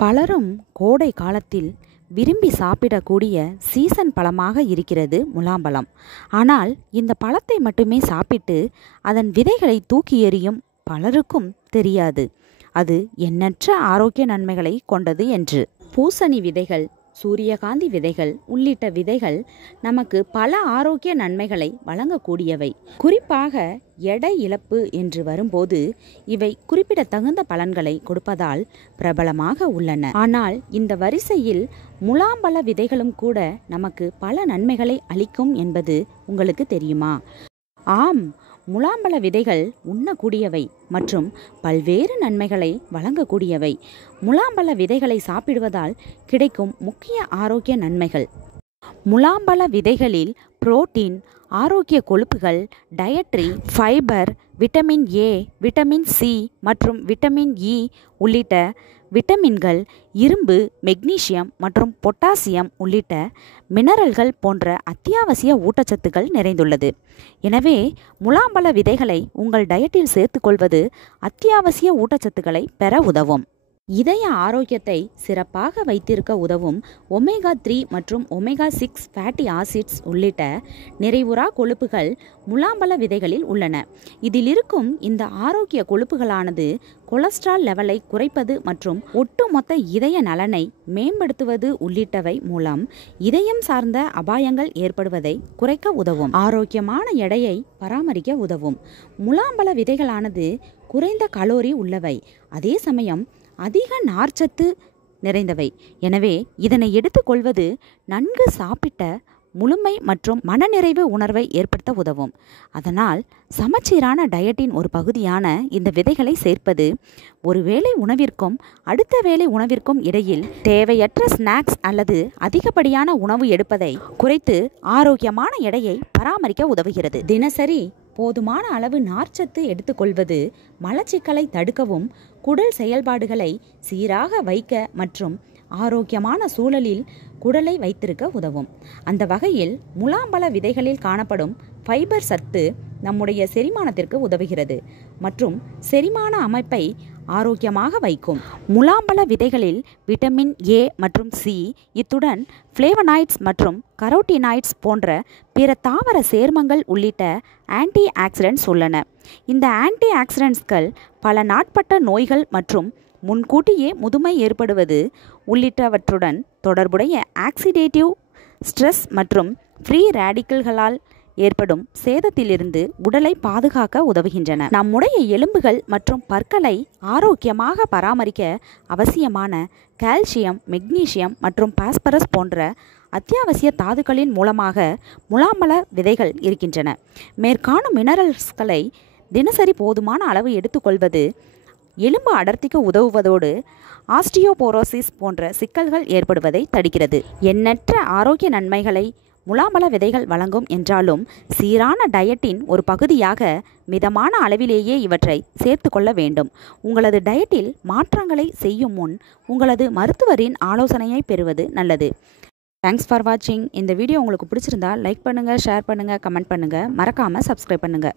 பலரும் கோடை காலத்தில் விரும்பி சாப்பிடக்கூடிய சீசன் பழமாக இருக்கிறது முலாம்பழம். ஆனால் இந்த பழத்தை மட்டுமே சாப்பிட்டு அதன் விதைகளை தூக்கி எறியும் பலருக்கும் தெரியாது அது எண்ணற்ற ஆரோக்கிய நன்மைகளை கொண்டது என்று. பூசணி விதைகள், சூரியகாந்தி விதைகள் உள்ளிட்ட விதைகள் நமக்கு பல ஆரோக்கிய நன்மைகளை வழங்கக்கூடியவை. குறிப்பாக எடை இழப்பு என்று வரும்போது இவை குறிப்பிடத்தகுந்த பலன்களை கொடுப்பதால் பிரபலமாக உள்ளன. ஆனால் இந்த வரிசையில் முலாம்பழ விதைகளும் கூட நமக்கு பல நன்மைகளை அளிக்கும் என்பது உங்களுக்கு தெரியுமா? ஆம், முலாம்பழ விதைகள் உண்ணக்கூடியவை மற்றும் பல்வேறு நன்மைகளை வழங்கக்கூடியவை. முலாம்பழ விதைகளை சாப்பிடுவதால் கிடைக்கும் முக்கிய ஆரோக்கிய நன்மைகள். முலாம்பழ விதைகளில் புரோட்டீன், ஆரோக்கிய கொழுப்புகள், dietary fibre, vitamin A, vitamin C மற்றும் விட்டமின் இ உள்ளிட்ட விட்டமின்கள், இரும்பு, மெக்னீசியம் மற்றும் பொட்டாசியம் உள்ளிட்ட மினரல்கள் போன்ற அத்தியாவசிய ஊட்டச்சத்துக்கள் நிறைந்துள்ளது. எனவே முலாம்பழ விதைகளை உங்கள் டயட்டில் சேர்த்துக்கொள்வது அத்தியாவசிய ஊட்டச்சத்துக்களை பெற உதவும். இதய ஆரோக்கியத்தை சிறப்பாக வைத்திருக்க உதவும் ஒமேகா 3 மற்றும் ஒமேகா 6 ஃபேட்டி ஆசிட்ஸ் உள்ளிட்ட நிறைவுறா கொழுப்புகள் முலாம்பழ விதைகளில் உள்ளன. இதில் இருக்கும் இந்த ஆரோக்கிய கொழுப்புகளானது கொலஸ்ட்ரால் லெவலை குறைப்பது மற்றும் ஒட்டுமொத்த இதய நலனை மேம்படுத்துவது உள்ளிட்டவை மூலம் இதயம் சார்ந்த அபாயங்கள் ஏற்படுவதை குறைக்க உதவும். ஆரோக்கியமான எடையை பராமரிக்க உதவும். முலாம்பழ விதைகளானது குறைந்த கலோரி உள்ளவை, அதே சமயம் அதிக நார்ச்சத்து நிறைந்தவை. எனவே இதனை எடுத்துக்கொள்வது நன்கு சாப்பிட்ட முழுமை மற்றும் மனநிறைவு உணர்வை ஏற்படுத்த உதவும். அதனால் சமச்சீரான டயட்டின் ஒரு பகுதியான இந்த விதைகளை சேர்ப்பது ஒரு வேளை உணவிற்கும் அடுத்த வேளை உணவிற்கும் இடையில் தேவையற்ற ஸ்நாக்ஸ் அல்லது அதிகப்படியான உணவு எடுப்பதை குறைத்து ஆரோக்கியமான எடையை பராமரிக்க உதவுகிறது. தினசரி போதுமான அளவு நார்ச்சத்து எடுத்துக்கொள்வது மலச்சிக்கலை தடுக்கவும், குடல் செயல்பாடுகளை சீராக வைக்க மற்றும் ஆரோக்கியமான சூழலில் குடலை வைத்திருக்க உதவும். அந்த வகையில் முலாம்பழ விதைகளில் காணப்படும் ஃபைபர் சத்து நம்முடைய செரிமானத்திற்கு உதவுகிறது மற்றும் செரிமான அமைப்பை ஆரோக்கியமாக வைக்கும். முலாம்பழ விதைகளில் விட்டமின் ஏ மற்றும் சி, இத்துடன் ஃப்ளேவனாய்ட்ஸ் மற்றும் கரோட்டினாய்ட்ஸ் போன்ற பிற தாவர சேர்மங்கள் உள்ளிட்ட ஆன்டி ஆக்சிடென்ட்ஸ் உள்ளன. இந்த ஆன்டி ஆக்சிடென்ட்ஸ்கள் பல நாட்பட்ட நோய்கள் மற்றும் முன்கூட்டியே முதுமை ஏற்படுவது உள்ளிட்டவற்றுடன் தொடர்புடைய ஆக்சிடேட்டிவ் ஸ்ட்ரெஸ் மற்றும் ஃப்ரீ ரேடிக்கல்களால் ஏற்படும் சேதத்திலிருந்து உடலை பாதுகாக்க உதவுகின்றன. நம்முடைய எலும்புகள் மற்றும் பற்களை ஆரோக்கியமாக பராமரிக்க அவசியமான கால்சியம், மெக்னீசியம் மற்றும் பாஸ்பரஸ் போன்ற அத்தியாவசிய தாதுக்களின் மூலமாக முலாம்பழ விதைகள் இருக்கின்றன. மேற்காணும் மினரல்ஸ்களை தினசரி போதுமான அளவு எடுத்துக்கொள்வது எலும்பு அடர்த்திக்கு உதவுவதோடு ஆஸ்டியோபோரோசிஸ் போன்ற சிக்கல்கள் ஏற்படுவதை தடுக்கிறது. எண்ணற்ற ஆரோக்கிய நன்மைகளை முலாம்பழ விதைகள் வழங்கும் என்றாலும் சீரான டயட்டின் ஒரு பகுதியாக மிதமான அளவிலேயே இவற்றை சேர்த்து கொள்ள வேண்டும். உங்களது டயட்டில் மாற்றங்களை செய்யும் முன் உங்களது மருத்துவரின் ஆலோசனையை பெறுவது நல்லது. தேங்க்ஸ் ஃபார் வாட்சிங். இந்த வீடியோ உங்களுக்கு பிடிச்சிருந்தா லைக் பண்ணுங்கள், ஷேர் பண்ணுங்கள், கமெண்ட் பண்ணுங்கள், மறக்காமல் சப்ஸ்கிரைப் பண்ணுங்கள்.